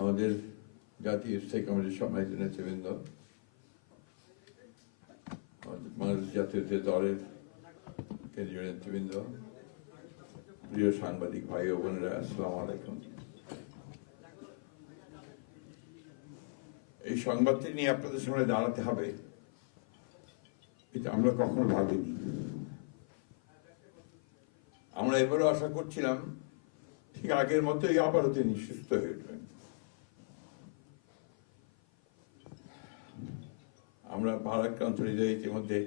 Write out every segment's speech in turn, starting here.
আমাদের জাতীয় স্থায়ী কমিটির সম্মানিত নেতৃবৃন্দ, বাংলাদেশ জাতীয় দলের কেন্দ্রীয় নেতৃবৃন্দ, প্রিয় সাংবাদিক ভাই ও বোনেরা, আসসালামু আলাইকুম। এই সংবাদটি নিয়ে আপনাদের সামনে দাঁড়াতে হবে, এটা আমরা কখনো ভাবিনি। আমরা এবারও আশা করছিলাম ঠিক আগের মতোই আবারও তিনি সুস্থ হয়ে উঠবেন। আমরা ভারাক্রান্ত হৃদয়ে ইতিমধ্যে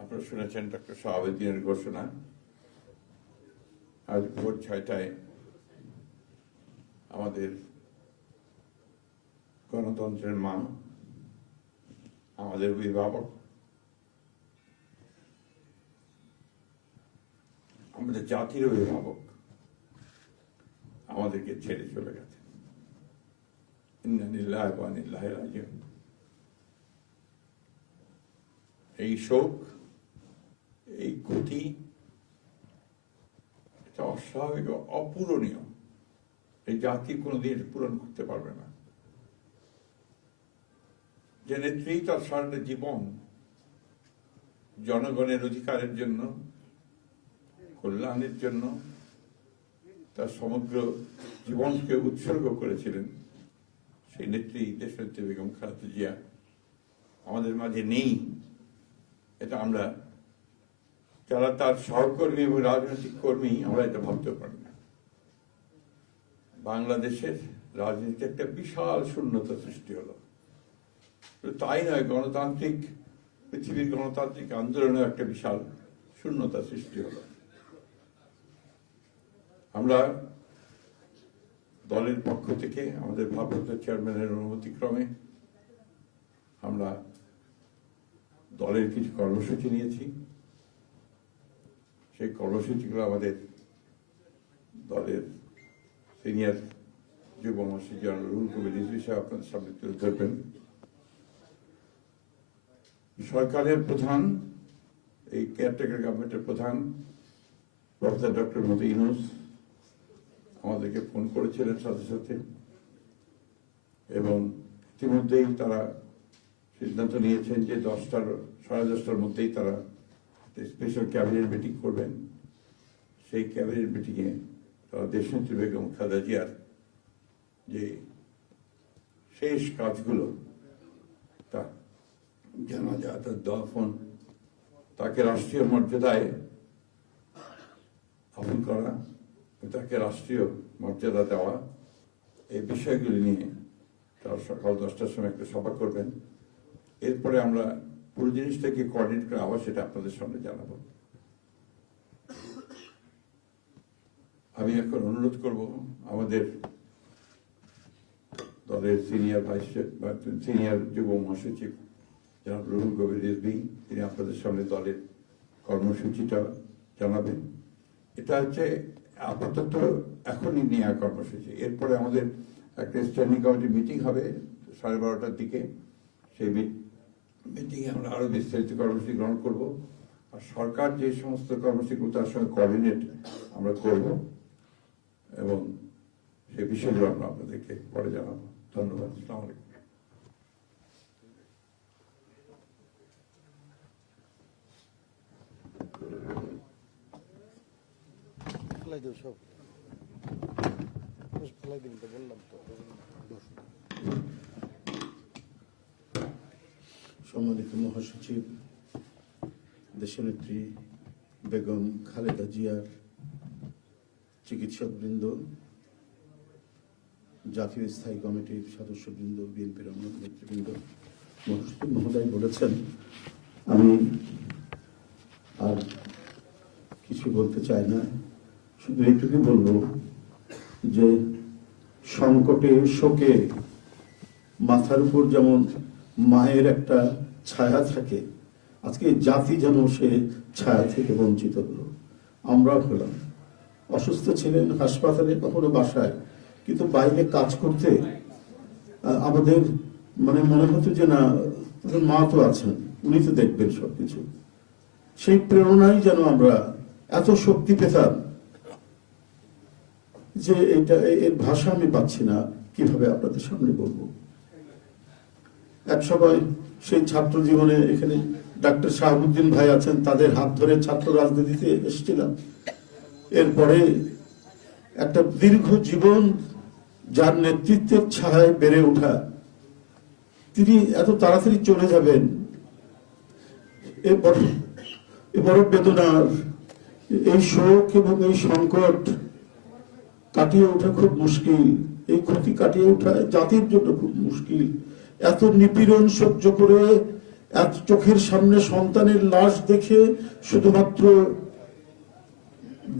আপনারা শুনেছেন ডক্টর শাহাবুদ্দিনের ঘোষণা। আজ ভোর 6টায় আমাদের গণতন্ত্রের মা, আমাদের অভিভাবক, আমাদের জাতির অভিভাবক আমাদেরকে ছেড়ে চলে গেছে। ইন্না লিল্লাহি ওয়া ইন্না ইলাইহি রাজিউন। এই শোক, এই ক্ষতি, এটা অস্বাভাবিক, অপূরণীয়। এই জাতি কোনোদিন পূরণ করতে পারবে না। যে নেত্রী তার সারাটা জীবন জনগণের অধিকারের জন্য, কল্যাণের জন্য তার সমগ্র জীবনকে উৎসর্গ করেছিলেন, সেই নেত্রী দেশনেত্রী বেগম খালেদা জিয়া আমাদের মাঝে নেই। এটা আমরা যারা তার সহকর্মী এবং রাজনৈতিক কর্মী, আমরা এটা ভাবতে পারি না। বাংলাদেশের রাজনীতিতে একটা বিশাল শূন্যতা সৃষ্টি হলো। তাই নয়, পৃথিবীর গণতান্ত্রিক আন্দোলনে একটা বিশাল শূন্যতা সৃষ্টি হলো। আমরা দলের পক্ষ থেকে আমাদের ভারপ্রাপ্ত চেয়ারম্যানের অনুমতিক্রমে আমরা দলের কিছু কর্মসূচি নিয়েছি। সেই কর্মসূচিগুলো আমাদের দলের সিনিয়র যুব মহাসচিব জনাব রুহুল কবির রিজভী সাহেব আপনাদের সামনে তুলে ধরবেন। সরকারের প্রধান, এই কেয়ারটেকার গভর্নমেন্টের প্রধান প্রফেসর ডক্টর মোহাম্মদ ইউনূস আমাদেরকে ফোন করেছিলেন সাথে সাথে, এবং ইতিমধ্যেই তারা সিদ্ধান্ত নিয়েছেন যে 10টার মধ্যেই তারা স্পেশাল ক্যাবিনেট মিটিং করবেন। সেই ক্যাবিনেট মিটিংয়ে তারা দেশনেত্রী বেগম খালেদা জিয়ার যে শেষ কাজগুলো, তা জানাজা, তার দাফন, তাকে রাষ্ট্রীয় মর্যাদায় দাফন করা, তাকে রাষ্ট্রীয় মর্যাদা দেওয়া, এই বিষয়গুলি নিয়ে তারা সকাল 10টার সময় একটা সভা করবেন। এরপরে আমরা পুরো জিনিসটাকে কোঅর্ডিনেট করে আবার সেটা আপনাদের সামনে জানাবো। আমি এখন অনুরোধ করব আমাদের দলের সিনিয়র যুব মহাসচিব জনাব রুহুল কবির রিজভী, তিনি আপনাদের সামনে দলের কর্মসূচিটা জানাবেন। এটা হচ্ছে আপাতত এখনই নেওয়া কর্মসূচি। এরপরে আমাদের একটা স্ট্যান্ডিং কমিটি মিটিং হবে 12:30টার দিকে। সেই মিটিংয়ে আমরা আরো বিস্তারিত কর্মসূচি গ্রহণ করব। আর সরকার যে সমস্ত কর্মসূচিগুলো তার সঙ্গে কোঅর্ডিনেট আমরা করব, এবং সেই বিষয়গুলো আমরা আপনাদেরকে পরে জানাবো। ধন্যবাদ। আসসালামু আলাইকুম। সম্মানিত মহাসচিব, দেশনেত্রী বেগম খালেদা জিয়ার চিকিৎসকবৃন্দ, জাতীয় স্থায়ী কমিটির সদস্যবৃন্দ, বিএনপির অন্যান্য নেতৃবৃন্দ, মহাসচিব মহোদয় বলেছেন, আমি আর কিছু বলতে চাই না। শুধু এইটুকু বলবো যে সংকটে, শোকে মাথার উপর যেমন মায়ের একটা ছায়া থাকে, আজকে জাতি যেন সে ছায়া থেকে বঞ্চিত হলো। আমরা হলাম, অসুস্থ ছিলেন হাসপাতালে, কখনো বাসায়, কিন্তু বাইরে কাজ করতে আমাদের মনে হতো যে না, মা তো আছেন, উনি তো দেখবেন সবকিছু। সেই প্রেরণায় যেন আমরা এত শক্তি পেতাম যে এটা, এর ভাষা আমি পাচ্ছি না, কিভাবে আপনাদের সামনে বলবো। এক সময় সেই ছাত্র জীবনে এখানে ডাক্তার শাহাবুদ্দিন ভাই আছেন, তাদের হাত ধরে ছাত্র রাজনীতিতে এসেছিলাম। এরপরে একটা দীর্ঘ জীবন যার নেতৃত্বের ছায়ায় বেড়ে ওঠা, তিনি এত তাড়াতাড়ি চলে যাবেন, এ বড় বেদনার। এই শোক এবং এই সংকট কাটিয়ে ওঠা খুব মুশকিল, এই ক্ষতি কাটিয়ে ওঠা জাতির জন্য খুব মুশকিল। এত নিপীড়ন সহ্য করে, এত চোখের সামনে সন্তানের লাশ দেখে শুধুমাত্র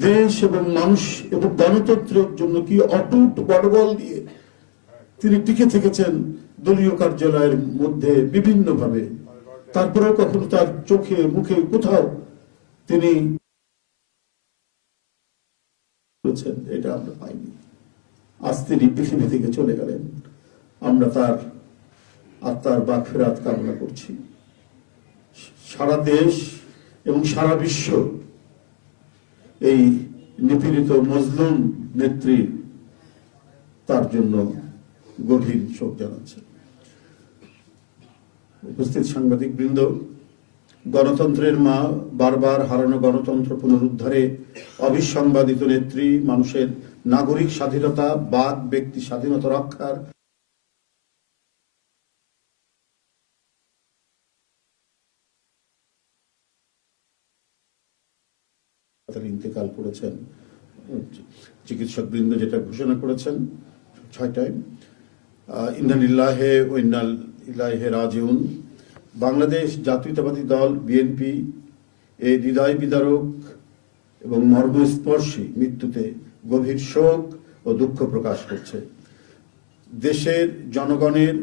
দেশ এবং মানুষ এবং গণতন্ত্রের জন্য কি অটুট বড়বল দিয়ে তিনি টিকে থেকেছেন দলীয় কার্যালয়ের মধ্যে বিভিন্ন ভাবে। তারপরেও কখনো তার চোখে মুখে কোথাও তিনি এটা আমরা পাইনি। আজ তিনি পৃথিবী থেকে চলে গেলেন, আমরা তার আত্মার মাগফিরাত কামনা করছি। সারা দেশ এবং সারা বিশ্ব এই নিপীড়িত মজলুম নেত্রী তার জন্য গভীর শোক জানাচ্ছে। উপস্থিত সাংবাদিক বৃন্দ, গণতন্ত্রের মা, বারবার হারানো গণতন্ত্র পুনরুদ্ধারে অবিসংবাদিত নেত্রী, মানুষের নাগরিক স্বাধীনতা, বাক ব্যক্তি স্বাধীনতা রক্ষার ইন্তেকাল করেছেন। চিকিৎসক বৃন্দ যেটা ঘোষণা করেছেন 6টায়, ইন্না লিল্লাহি ওয়া ইন্না ইলাইহি রাজিউন। বাংলাদেশ জাতীয়তাবাদী দল বিএনপি এই হৃদয় বিদারক এবং মর্মস্পর্শী মৃত্যুতে গভীর শোক ও দুঃখ প্রকাশ করছে। দেশের জনগণের,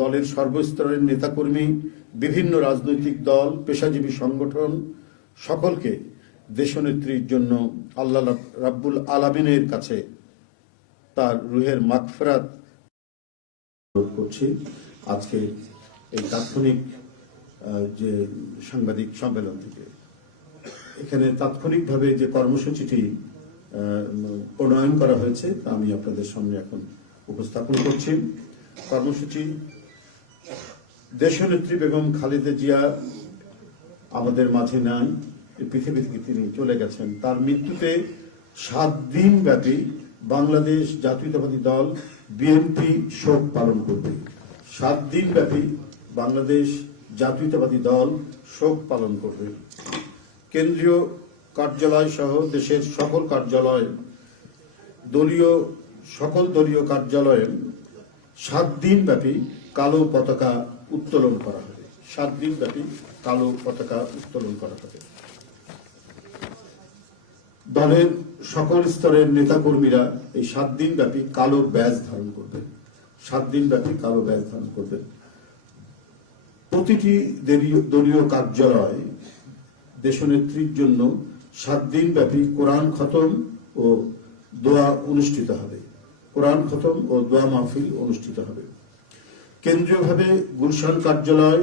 দলের সর্বস্তরের নেতাকর্মী, বিভিন্ন রাজনৈতিক দল, পেশাজীবী সংগঠন সকলকে দেশনেত্রীর জন্য আল্লাহ রাব্বুল আলামিনের কাছে তার রুহের মাগফিরাত করছি। আজকে এই তাৎক্ষণিক যে সাংবাদিক সম্মেলন থেকে এখানে তাৎক্ষণিকভাবে যে কর্মসূচিটি প্রণয়ন করা হয়েছে তা আমি আপনাদের সামনে এখন উপস্থাপন করছি। কর্মসূচি: দেশনেত্রী বেগম খালেদা জিয়া আমাদের মাঝে নাই, পৃথিবী থেকে তিনি চলে গেছেন। তার মৃত্যুতে 7 দিন ব্যাপী বাংলাদেশ জাতীয়তাবাদী দল বিএনপি শোক পালন করবে। 7 দিন ব্যাপী বাংলাদেশ জাতীয়তাবাদী দল শোক পালন করবে। কেন্দ্রীয় কার্যালয় সহ দেশের সকল কার্যালয়, সকল দলীয় কার্যালয়ে 7 দিন ব্যাপী কালো পতাকা উত্তোলন করা হবে। 7 দিন ব্যাপী কালো পতাকা উত্তোলন করা হবে। দলের সকল স্তরের নেতাকর্মীরা এই 7 দিন ব্যাপী কালো ব্যাজ ধারণ করবেন। 7 দিন ব্যাপী কালো ব্যাজ ধারণ করবেন। প্রতিটি দলীয় কার্যালয় দেশনেত্রীর জন্য 7 দিন ব্যাপী কোরআন খতম ও দোয়া অনুষ্ঠিত হবে। কোরআন খতম ও দোয়া মাহফিল অনুষ্ঠিত হবে। কেন্দ্রীয়ভাবে গুলশান কার্যালয়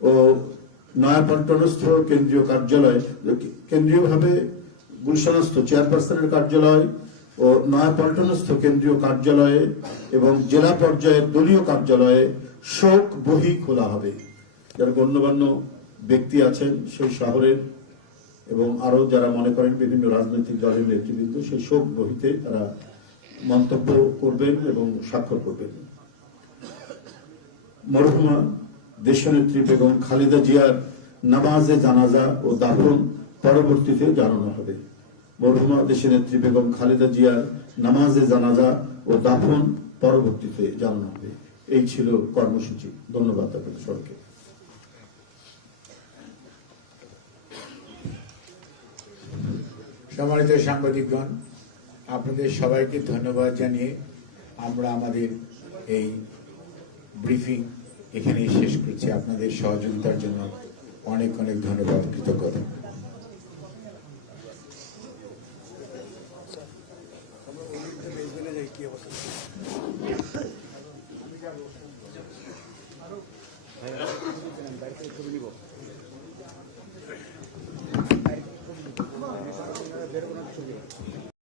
ও নয়াপল্টনস্থ কেন্দ্রীয় কার্যালয়, কেন্দ্রীয়ভাবে গুলশানস্থ চেয়ারপারসনের কার্যালয় ও নয়াপল্টনস্থ কেন্দ্রীয় কার্যালয়ে এবং জেলা পর্যায়ের দলীয় কার্যালয়ে শোক বহি খোলা হবে। যারা গণ্যমান্য ব্যক্তি আছেন সেই শহরের এবং আরো যারা মনে করেন বিভিন্ন রাজনৈতিক দলের নেতৃবৃন্দ, সেই শোক বহিতে তারা মন্তব্য করবেন এবং স্বাক্ষর করবেন। মরহুমা দেশনেত্রী বেগম খালেদা জিয়ার নামাজে জানাজা ও দাফন পরবর্তীতে জানানো হবে। মরহুমা দেশনেত্রী বেগম খালেদা জিয়ার নামাজে জানাজা ও দাফন পরবর্তীতে জানানো হবে। এই ছিল কর্মসূচি। ধন্যবাদ আপনাদের সবাইকে। সম্মানিত সাংবাদিকগণ, আপনাদের সবাইকে ধন্যবাদ জানিয়ে আমরা আমাদের এই ব্রিফিং এখানেই শেষ করছি। আপনাদের সহযোগিতার জন্য অনেক অনেক ধন্যবাদ, কৃতজ্ঞতা।